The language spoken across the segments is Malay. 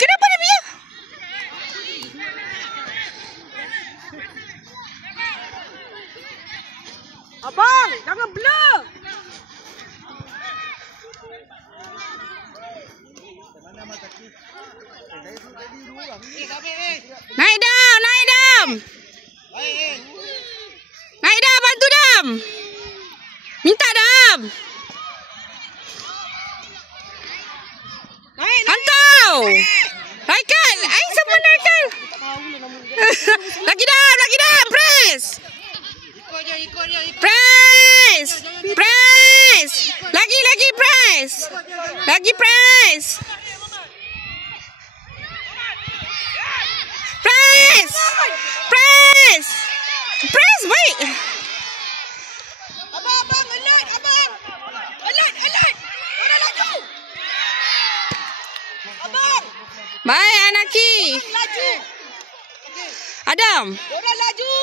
Kenapa dia punya? Abang, jangan blur. Naik dam, naik dam. Naik dam, bantu dam. Minta dam. Hantar. Raikal, siapa naikal? Lagi dam, press. Press. Press. Lagi press. Lagi press. Press. Press. Press, baik. Abang, alert, abang. Alert. Mana laju? Abang. Baik, Anaki. Laju. Adam. Orang laju.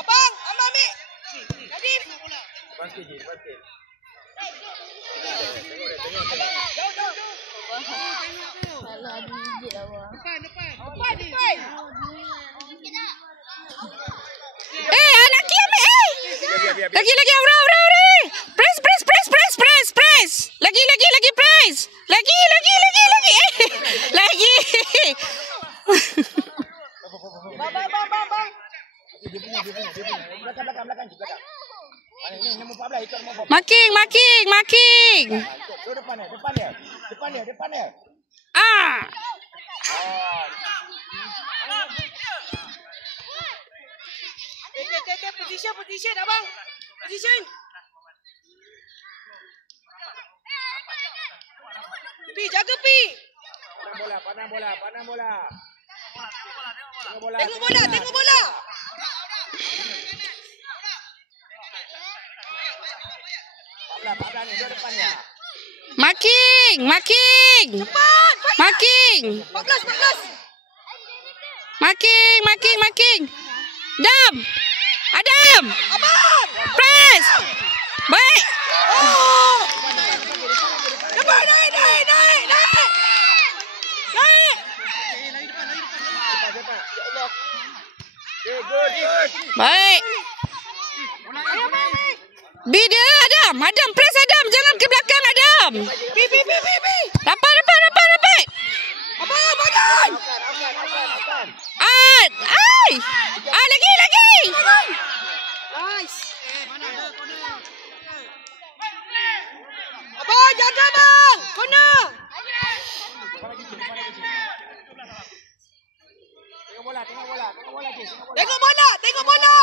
Abang, ambil. Tadi. Depan. Anaki ambil. Lagi, orang. Press. Lagi, press. Lagi. Lagi. Bang. Making. Depan dia. Position, abang. Position. Pi, jaga Pi. Pandang bola. Tengok bola. Pabla ni, dia depan ya. Making. Cepat. Making. 14. Making. Dam. Adam. Abang. Press. Baik. Cepat, naik. Cepat. Ya Allah. Good. Baik. Bida Adam. Press Adam. Jangan ke belakang Adam. Pi. Rapat. Abang, badan. Lagi. Nice. Abang, jaga bang. Corner. Tengok bola.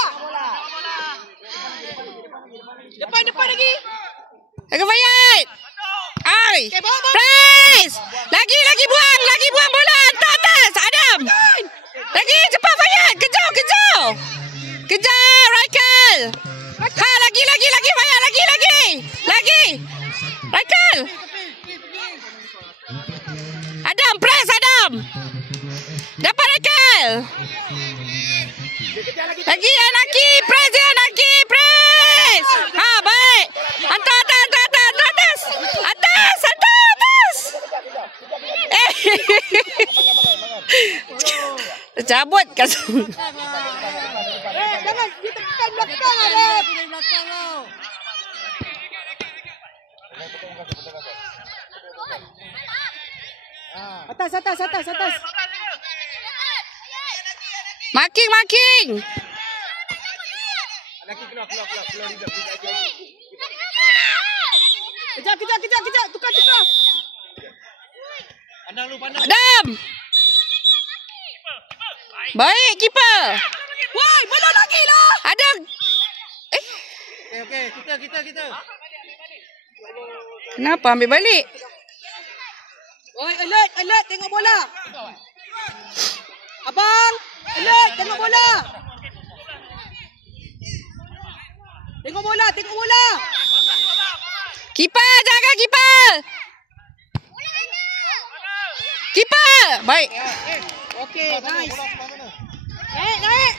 Depan lagi. Lagi Fayad. Okay, bawa. Press. Lagi buang bola. Atas Adam. Lagi cepat Fayad. Kejar Raikal. Lagi Fayad. Lagi. Raikal. Adam, press Adam. Dapat Raikal. Lagi Anaki, press. Baik. Hantar atas. Cabut kan. Jangan di tekan belakang ada. Atas. Making. Kejar. Tukar. Pandang. Adam. Baik, keeper. Woi, belum lagi lah. Adam. Okey, kita. Kenapa ambil balik? Woi, alert, tengok bola. Abang, alert, tengok bola. Tengok bola. Keeper, jaga keeper. Keeper. Baik. Okey, nice. Naik.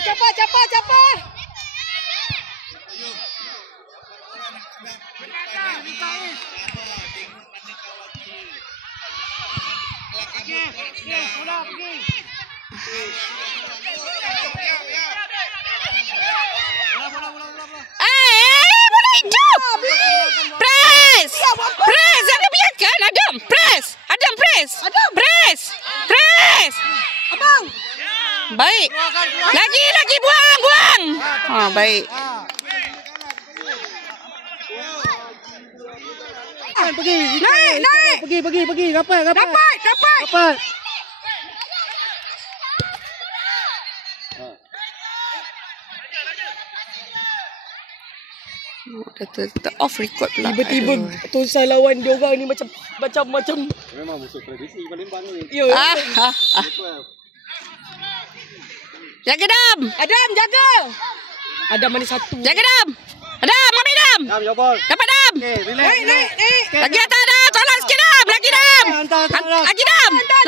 Cepat. Boleh jump. Press. Jangan biarkan Adam. Press. Abang. Baik. Lagi buang. Baik. Pergi. Naik. Pergi. Rapat. Dapat. Tak off record pula. Tiba-tiba Tunsa lawan dia orang ni macam. Memang musuh tradisi Palembang ni. Ya. Jaga Dam. Adam, jaga. Adam mana satu. Jaga Dam. Adam, ambil Dam. Dam, jawab. Dapat Dam. Okey, relax. Naik. Lagi atas Dam. Tolong sikit Dam. Lagi Dam.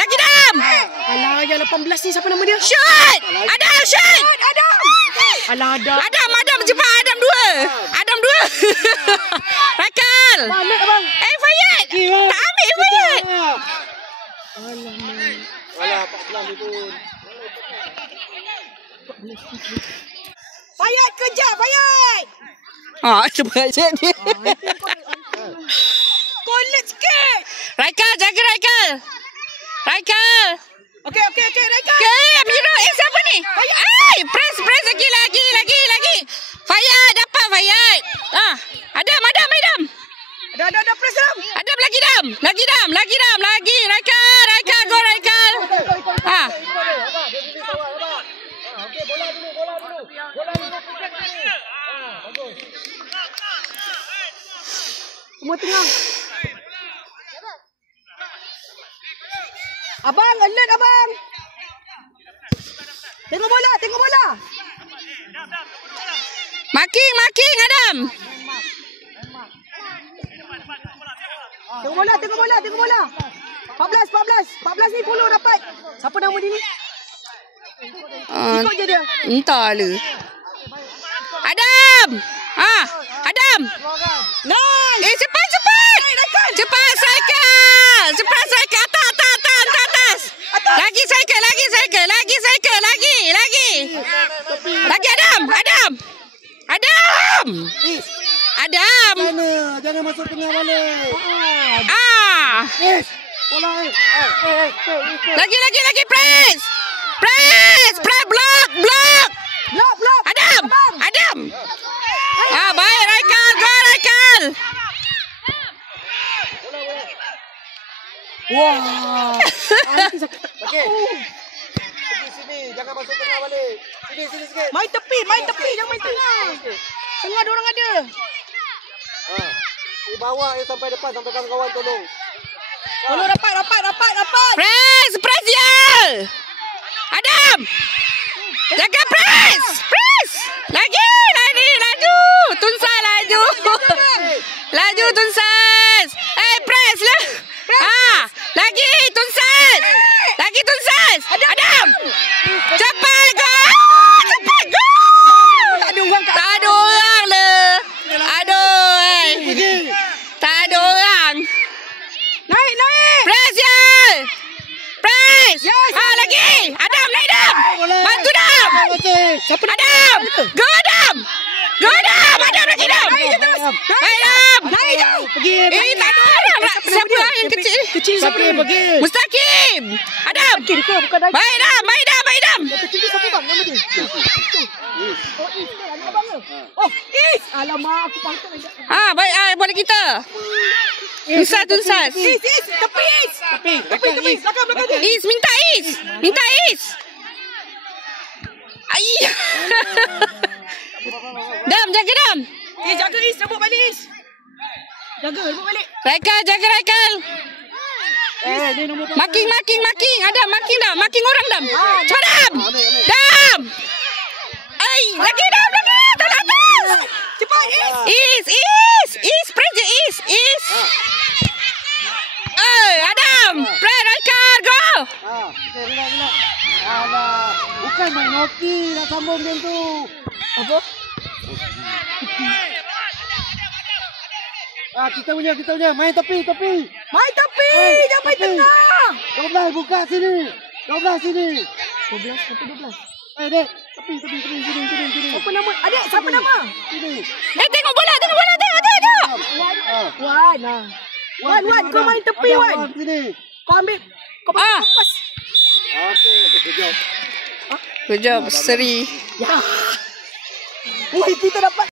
Lagi Dam. Alah, yang 18 ni siapa nama dia? Shoot. Adam, shoot. Alah, Adam. Adam cepat. Adam 2. Rakal. Balik abang. Fayyad. Tak ambil Fayyad. Alah, 14 ni pun. Fayyad kejap, Fayyad. Cepat je dia. Kolet sikit. Raikal, jaga Raikal. Okey, Raika. Miro. Siapa ni? Press lagi. Fayyad, dapat Fayyad. Adam. Ada press Adam. Adam, lagi Dam. Lagi. Raikal, go Raikal. Okey, bola dulu. Bagus. Semua tengah. Abang, alert abang. Tengok bola. Marking Adam. Tengok bola. 14 ni follow dapat. Siapa nama dia ni? Ikut je dia. Entahlah. Adam. Nice. Cepat. Cepat cycle. Atas. Lagi cycle. Lagi Adam. Jangan masuk tengah balik. Yes. Bola. Lagi press. Block. Adam. Baik Raikal. Wah. Okey. Pergi sini, jangan masuk tengah balik. Sini sikit. Main tepi, jangan main tengah. Tengah ada orang ada. Di bawah sampai depan, sampai kawan-kawan tolong. Tolong rapat. Press dia. Adam. Jaga press. Lagi. Laju. Tunsa laju. Tunsas. Press lah. Lagi Tunsas. Adam. Cepat go. Tak ada orang lah. Aduh. Tak ada orang. Naik. Press ya. Yes. Lagi. Adam, naik Adam. Bantu Adam. Siapa Adam. Go Adam. Adam lagi Adam. Naik Adam. Pergi. Tak ada orang nak. Siapa yang kecil? Kecil siapa Pergi, ni? pergi. Mustaqim. Adam. Kecil ke? Bukan dah. Baik Dam. Baik Dam. Baik Dam. Kecil tu siapa bang? Nama dia? Oh, Is ke? Anak abang ke? Oh, Is. Alamak, aku pantang aja. Baik. Boleh kita. Tunsas. Is. Tepi, Is. Tepi. Tepi. Belakang dia. Is. Minta Is. Ai. Dam, jaga Dam. Jaga Is. Rebut balik, Is. Rebut balik. Raikal, jaga Raikal. Ni nombor Making. Adam, making Dam. Making orang Dam. Cepat Dam. Dam. Ai, lagi Dam. Tolong atas. Cepat, Is. Is. Press je Is. Adam. Press Raikal, go. Okay, relax. Alah, bukan main hoki nak sambung macam tu. Apa? Kita punya. Main tepi. Main tepi. Jangan main tepi. tengah. 12 buka sini. 12 sini. 12. Dek. Tepi sini. Apa nama? Adik, siapa nama? Sini. Tengok bola. Ada. Wan, kau main tepi, Ada Wan. Sini. Kau ambil. Kau pakai kompas. Okey, kejap. Good job, Seri. Ya. Woi, kita dapat